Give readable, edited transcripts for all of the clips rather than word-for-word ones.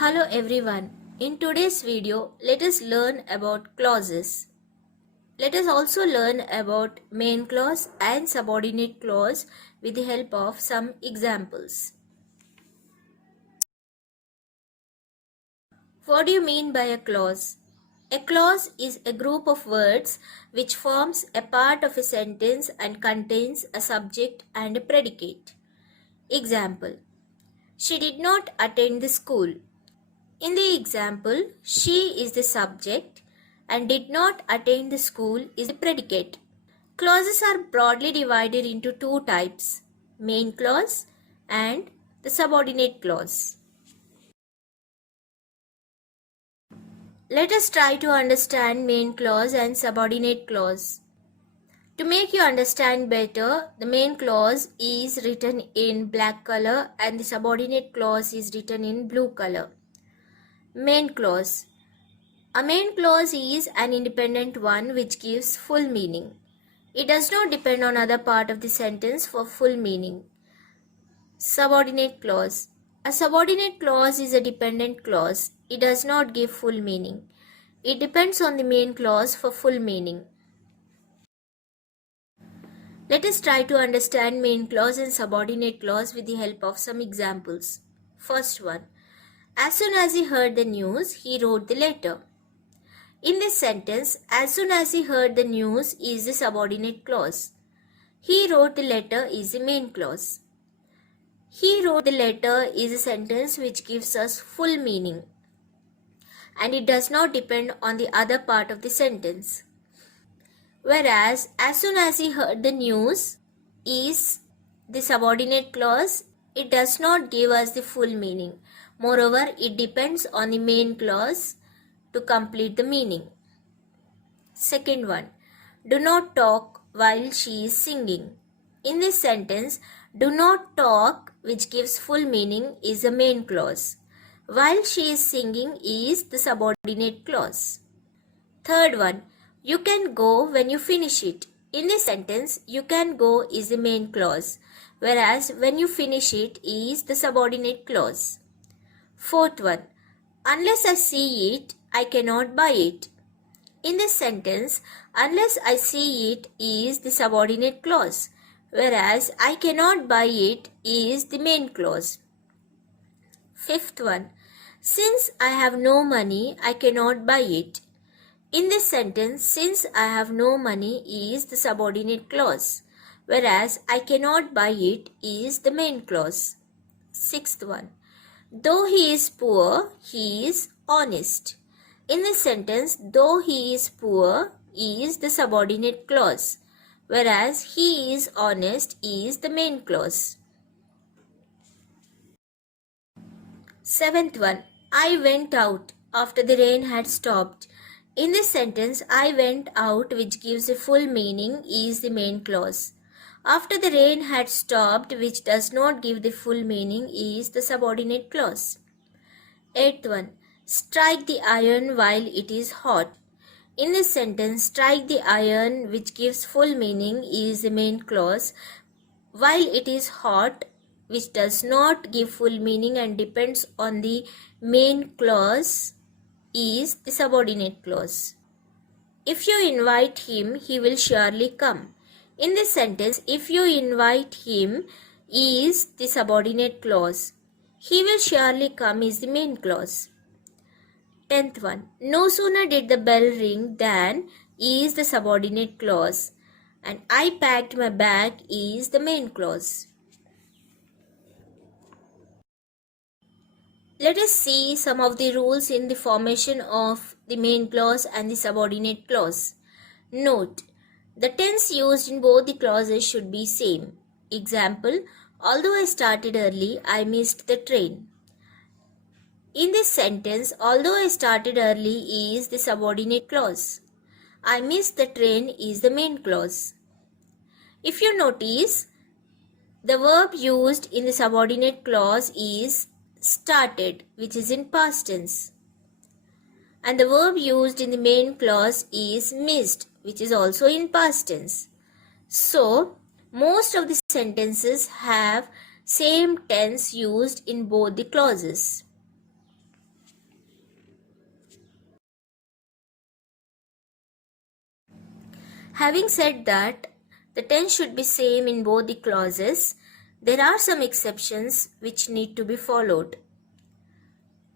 Hello everyone. In today's video, let us learn about clauses. Let us also learn about main clause and subordinate clause with the help of some examples. What do you mean by a clause? A clause is a group of words which forms a part of a sentence and contains a subject and a predicate. Example: She did not attend the school. In the example, she is the subject and did not attend the school is the predicate. Clauses are broadly divided into two types, main clause and the subordinate clause. Let us try to understand main clause and subordinate clause. To make you understand better, the main clause is written in black color and the subordinate clause is written in blue color. Main clause. A main clause is an independent one which gives full meaning. It does not depend on other part of the sentence for full meaning. Subordinate clause. A subordinate clause is a dependent clause. It does not give full meaning. It depends on the main clause for full meaning. Let us try to understand main clause and subordinate clause with the help of some examples. First one. As soon as he heard the news, he wrote the letter. In this sentence, as soon as he heard the news is the subordinate clause. He wrote the letter is the main clause. He wrote the letter is a sentence which gives us full meaning and it does not depend on the other part of the sentence. Whereas, as soon as he heard the news is the subordinate clause, it does not give us the full meaning. Moreover, it depends on the main clause to complete the meaning. Second one, do not talk while she is singing. In this sentence, do not talk, which gives full meaning, is the main clause. While she is singing is the subordinate clause. Third one, you can go when you finish it. In this sentence, you can go is the main clause, whereas when you finish it is the subordinate clause. Fourth one, unless I see it, I cannot buy it. In this sentence, unless I see it is the subordinate clause, whereas I cannot buy it is the main clause. Fifth one, since I have no money, I cannot buy it. In this sentence, since I have no money is the subordinate clause, whereas I cannot buy it is the main clause. Sixth one, though he is poor, he is honest. In this sentence, though he is poor is the subordinate clause, whereas he is honest is the main clause. Seventh one, I went out after the rain had stopped. In this sentence, I went out, which gives a full meaning, is the main clause. After the rain had stopped, which does not give the full meaning, is the subordinate clause. Eighth one, strike the iron while it is hot. In this sentence, strike the iron, which gives full meaning, is the main clause, while it is hot, which does not give full meaning and depends on the main clause, is the subordinate clause. If you invite him, he will surely come. In this sentence, if you invite him is the subordinate clause. He will surely come is the main clause. 10th one, no sooner did the bell ring than is the subordinate clause, and I packed my bag is the main clause. Let us see some of the rules in the formation of the main clause and the subordinate clause. Note, the tense used in both the clauses should be same. Example, although I started early, I missed the train. In this sentence, although I started early is the subordinate clause. I missed the train is the main clause. If you notice, the verb used in the subordinate clause is started, which is in past tense. And the verb used in the main clause is missed, which is also in past tense. So, most of the sentences have same tense used in both the clauses. Having said that, the tense should be same in both the clauses. There are some exceptions which need to be followed.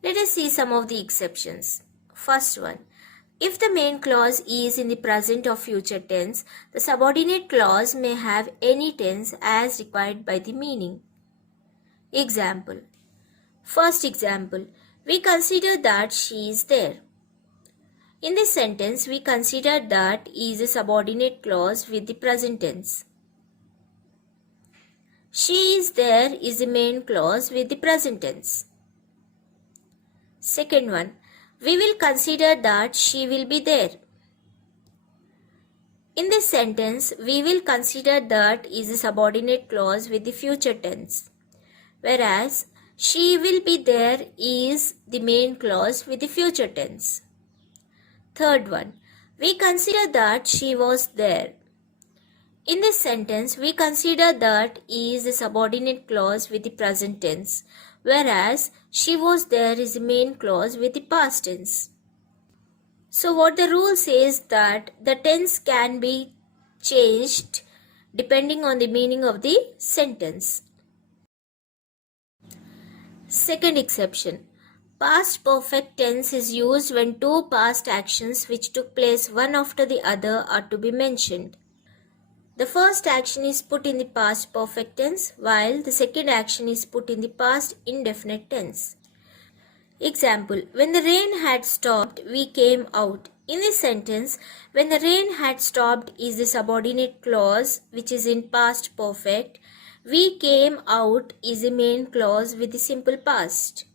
Let us see some of the exceptions. First one, if the main clause is in the present or future tense, the subordinate clause may have any tense as required by the meaning. Example. First example, we consider that she is there. In this sentence, we consider that is a subordinate clause with the present tense. She is there is the main clause with the present tense. Second one, we will consider that she will be there. In this sentence, we will consider that is a subordinate clause with the future tense, whereas she will be there is the main clause with the future tense. Third one, we consider that she was there. In this sentence, we consider that is the subordinate clause with the present tense, whereas she was there is the main clause with the past tense. So what the rule says that the tense can be changed depending on the meaning of the sentence. Second exception. Past perfect tense is used when two past actions which took place one after the other are to be mentioned. The first action is put in the past perfect tense, while the second action is put in the past indefinite tense. Example, when the rain had stopped, we came out. In this sentence, when the rain had stopped is the subordinate clause which is in past perfect. We came out is the main clause with the simple past.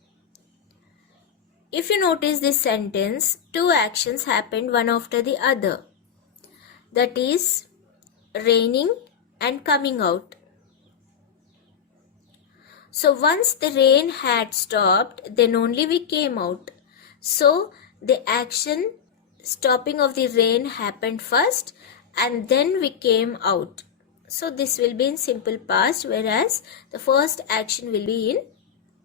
If you notice this sentence, two actions happened one after the other. That is, raining and coming out. So once the rain had stopped, then only we came out. So the action stopping of the rain happened first and then we came out. So this will be in simple past, whereas the first action will be in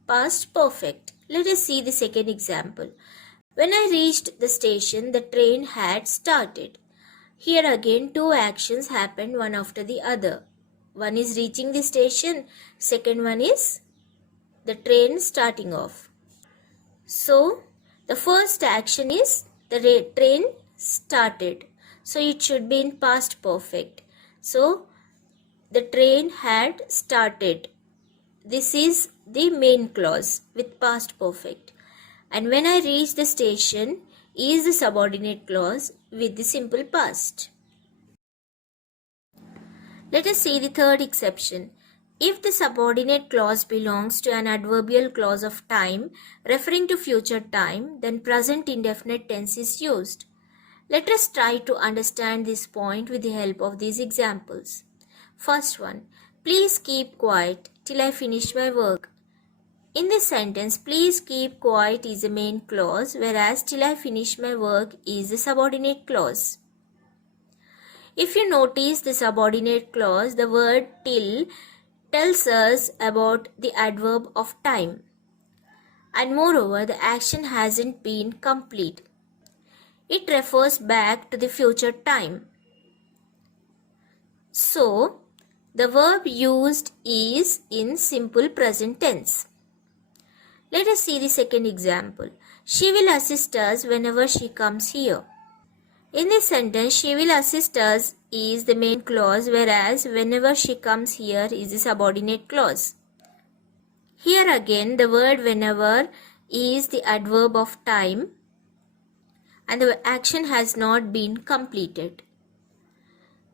past perfect. Let us see the second example. When I reached the station, the train had started. Here again two actions happened one after the other. One is reaching the station, second one is the train starting off. So the first action is the train started. So it should be in past perfect. So the train had started. This is the main clause with past perfect. And when I reached the station is the subordinate clause with the simple past. Let us see the third exception. If the subordinate clause belongs to an adverbial clause of time referring to future time, then present indefinite tense is used. Let us try to understand this point with the help of these examples. First one, please keep quiet till I finish my work. In this sentence, please keep quiet is the main clause, whereas till I finish my work is the subordinate clause. If you notice the subordinate clause, the word till tells us about the adverb of time. And moreover, the action hasn't been complete. It refers back to the future time. So, the verb used is in simple present tense. Let us see the second example. She will assist us whenever she comes here. In this sentence, she will assist us is the main clause, whereas whenever she comes here is the subordinate clause. Here again, the word whenever is the adverb of time and the action has not been completed.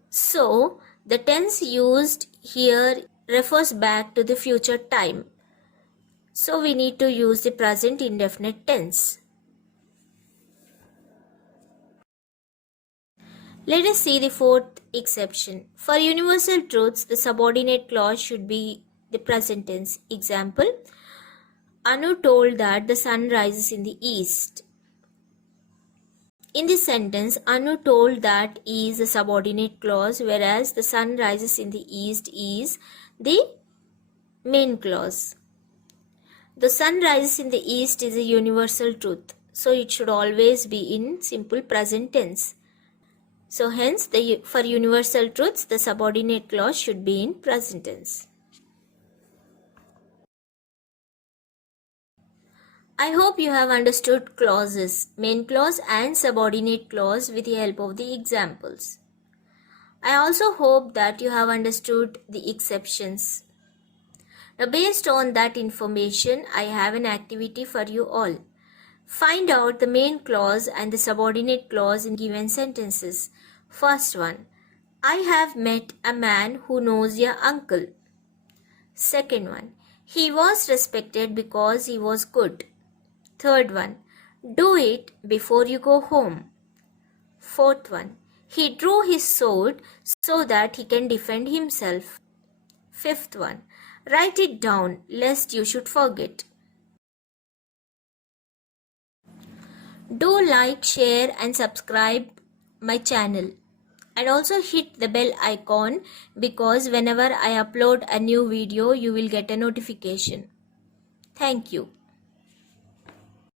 So, the tense used here refers back to the future time. So, we need to use the present indefinite tense. Let us see the fourth exception. For universal truths, the subordinate clause should be the present tense. Example, Anu told that the sun rises in the east. In this sentence, Anu told that is a subordinate clause, whereas the sun rises in the east is the main clause. The sun rises in the east is a universal truth, so it should always be in simple present tense. So hence, for universal truths, the subordinate clause should be in present tense. I hope you have understood clauses, main clause and subordinate clause with the help of the examples. I also hope that you have understood the exceptions. Now, based on that information, I have an activity for you all. Find out the main clause and the subordinate clause in given sentences. First one, I have met a man who knows your uncle. Second one, he was respected because he was good. Third one, do it before you go home. Fourth one, he drew his sword so that he can defend himself. Fifth one, write it down lest you should forget. Do like, share and subscribe my channel. And also hit the bell icon because whenever I upload a new video, you will get a notification. Thank you.